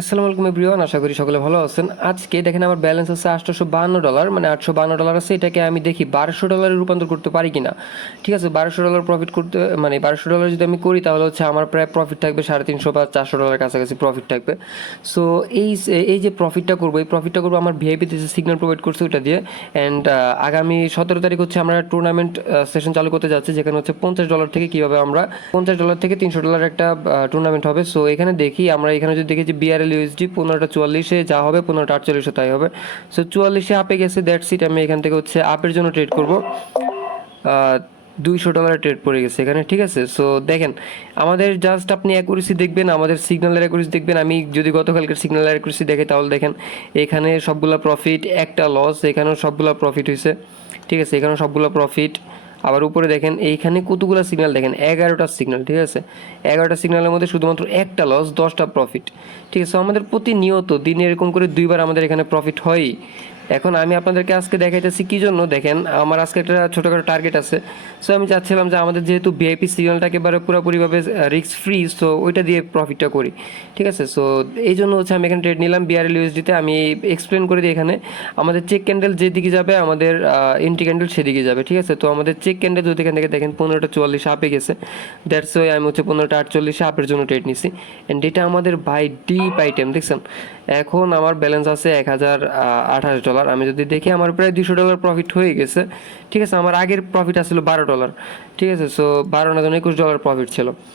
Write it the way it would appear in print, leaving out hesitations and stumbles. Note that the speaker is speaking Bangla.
আসসালামু আলাইকুম এভরিওয়ান, আশা করি সকলে ভালো আছেন। আজকে দেখেন আমার ব্যালেন্স আছে $852, মানে $852 আছে। এটাকে আমি দেখি $1200 রূপান্তর করতে পারি কিনা। ঠিক আছে, $1200 প্রফিট করতে, মানে $1200 যদি আমি করি তাহলে হচ্ছে আমার প্রায় প্রফিট থাকবে $350 বা $400 কাছাকাছি প্রফিট থাকবে। সো এই এই যে প্রফিটটা করবো, এই প্রফিটটা করবো আমার ভিআইপিতে যে সিগন্যাল প্রোভাইড করছে ওটা দিয়ে। অ্যান্ড আগামী 17 তারিখ হচ্ছে আমরা টুর্নামেন্ট সেশন চালু করতে যাচ্ছি, যেখানে হচ্ছে $50 থেকে কীভাবে আমরা $50 থেকে $300 একটা টুর্নামেন্ট হবে। সো এখানে দেখি, আমরা এখানে যদি দেখি যে বিআরএল ইউএসডি 1544-এ যা হবে, 1548-এ তাই হবে। সো 44-এ আপে গেছে, দ্যাটস ইট। আমি এখান থেকে হচ্ছে আপের জন্য ট্রেড করবো। $200 ট্রেড পড়ে গেছে এখানে। ঠিক আছে, সো দেখেন আমাদের জাস্ট আপনি অ্যাকুরেসি দেখবেন, আমাদের সিগন্যালের অ্যাকুরেসি দেখবেন। আমি যদি গতকালকের সিগন্যালের অ্যাকুরেসি দেখে তাহলে দেখেন এখানে সবগুলা প্রফিট, একটা লস, এখানেও সবগুলা প্রফিট হয়েছে। ঠিক আছে, এখানেও সবগুলো প্রফিট। আবার উপরে দেখেন এইখানে কতগুলো সিগন্যাল, দেখেন 11টা সিগন্যাল। ঠিক আছে, 11টা সিগন্যালের মধ্যে শুধুমাত্র একটা লস, 10টা প্রফিট। ঠিক আছে, আমাদের প্রতিনিয়ত দিনে এরকম করে 2বার আমাদের এখানে প্রফিট হয়ই। এখন আমি আপনাদেরকে আজকে দেখাইতেছি কী জন্য। দেখেন আমার আজকে একটা ছোটোখাটো টার্গেট আছে। সো আমি চাচ্ছিলাম যে আমাদের যেহেতু ভিআইপি সিগন্যালটা একেবারে পুরোপুরিভাবে রিস্ক ফ্রি, সো ওইটা দিয়ে প্রফিটটা করি। ঠিক আছে, সো এই জন্য হচ্ছে আমি এখানে ট্রেড নিলাম বিআরএল ইউএসডিতে। আমি এক্সপ্লেন করে দিই, এখানে আমাদের চেক ক্যান্ডেল যেদিকে যাবে আমাদের এন্ট্রি ক্যান্ডেল সেদিকে যাবে। ঠিক আছে, তো আমাদের চেক ক্যান্ডেল যদি এখান থেকে দেখেন 1544 আপে গেছে, দ্যাটস ওয়াই আমি হচ্ছে 1548 আপের জন্য ট্রেড নিছি। অ্যান্ড এটা আমাদের বাই ডিপ আইটেম দেখছেন। এখন আমার ব্যালেন্স আছে $1028। আমি যদি দেখি আমার প্রায় $200 প্রফিট হয়ে গেছে। ঠিক আছে, আমার আগের প্রফিট আসছিল $12। ঠিক আছে, সো 12 না, $21 প্রফিট ছিল।